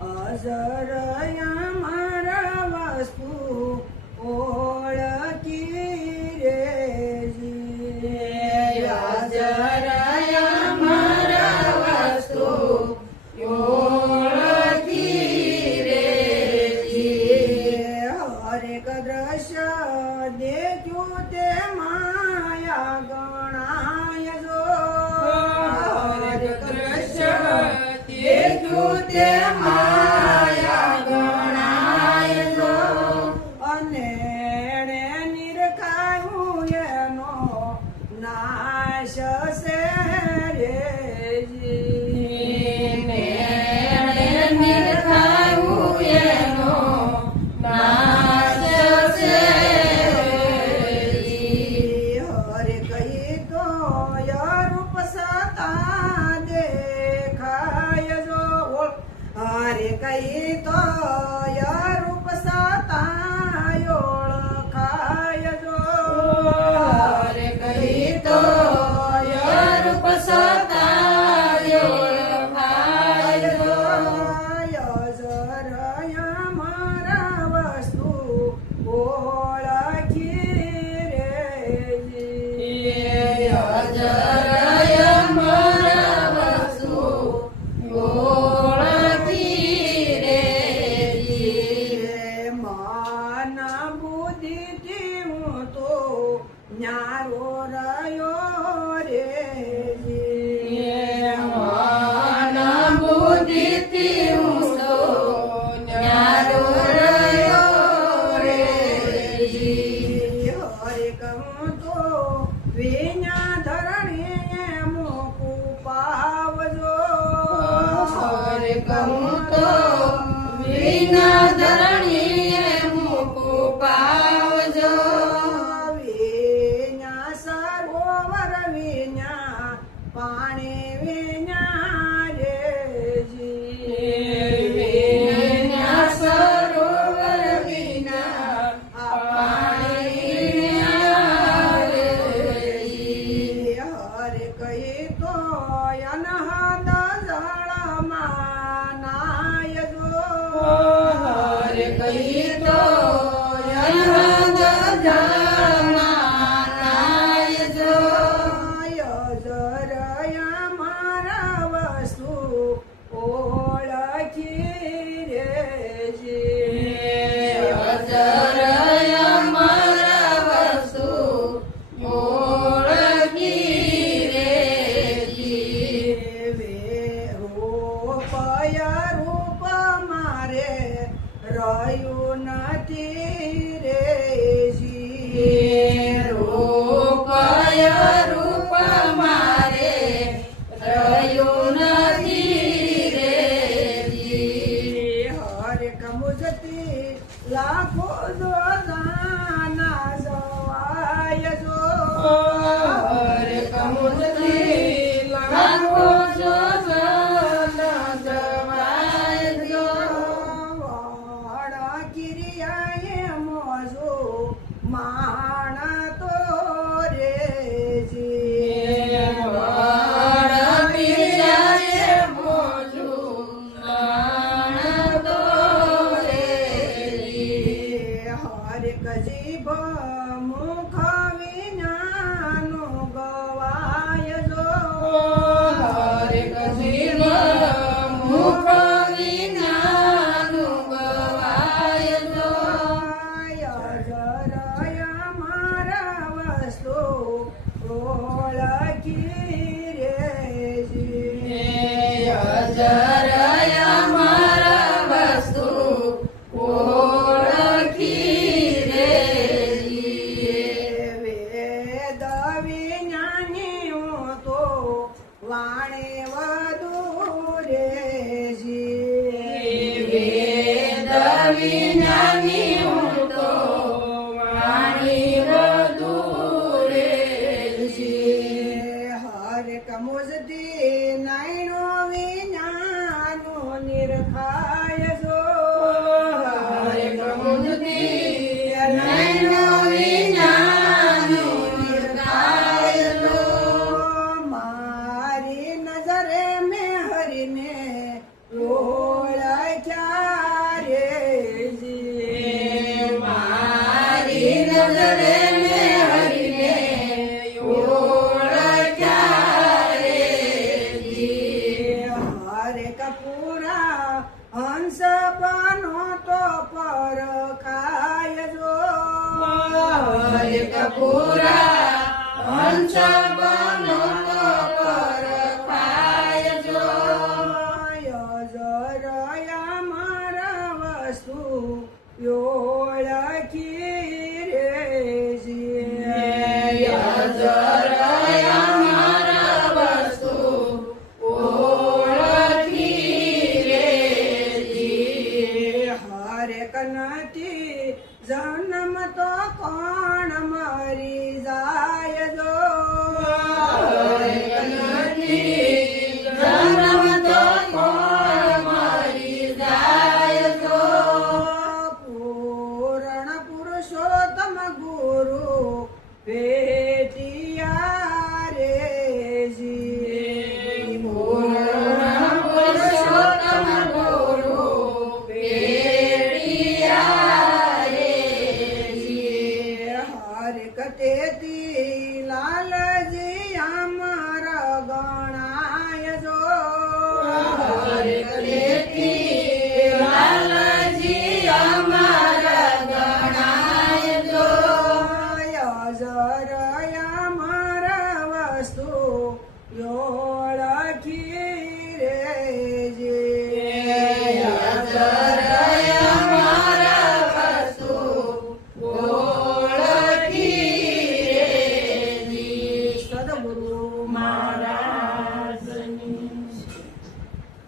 અજરયા મારા વસ્તુ ઓળખી રેજી અજરયા મારા વસ્તુ ઓળખી રેજી હરેક દ્રશ્ય દેખ્યું તે માયા ગણાય જો હરેક દ્રશ્ય દેખ્યું તે માયા ગણાય જો અને નિરખાયું એનો નાશ છે રેજી નિરખાયું એનો નાશ છે હરે કહી તો રૂપ સતા દેખાય જો હરે કહી તો રૂપ સતા ઓળખાય જો હરે કહી તો રૂપ સતા ઓળખાય જો અજરયા મારા વસ્તુ ઓળખી રેજી અજરયા મારા વસ્તુ ઓળખી રેજી મન બુદ્ધિથી હું તો ન્યારો રહ્યો રેજી મન બુદ્ધિથી હું તો ન્યારો રહ્યો રેજી હરે કહું તો વિના ધરણીએ મોકું પાવજો હરે કહું તો વિના ધરણીએ મોકું પાવજો વિના સરોવર વિના પાણી વિના રેજી વિના સરોવર વિના પાણી વિના રેજી હરે કહી તો અનહદ જળમાં નાય જો હરે કહી તો અનહદ જળમાં નાય જો અજરયા મારા વસ્તુ ઓળખી રેજી અજરયા મારા વસ્તુ ઓળખી રેજી રૂપ મારે રહ્યું નથી રેજી રૂપ મારે રહ્યું નથી રેજી હરે કમુજતી લાખો દાના જવાય જો હરે કમુજતી લાખો દાના જવાય જો વાડા કિરિયાએ મોજો માણ તો રેજી વાડા કિરિયાએ મોજો માણ તો રેજી હરે કજીબ મુખ વિનાનું ગવાય જો હરે કજીબ મુખ વિનાનું ગવાય જો અજરયા મારા વસ્તુ ઓળખી રેજી અજરયા મારા વસ્તુ ઓળખી રેજી વેદ વિજ્ઞાની હું તો વાણી વધુ રેજી વેદ વિજ્ઞાની હું તો વાણી વધુ રેજી હરે કમુજતી નાયનો વિજ્ઞાનો નિરખાય જો હરે કમુજતી નાયનો વિજ્ઞાનો નિરખાય જો પૂરા હંસ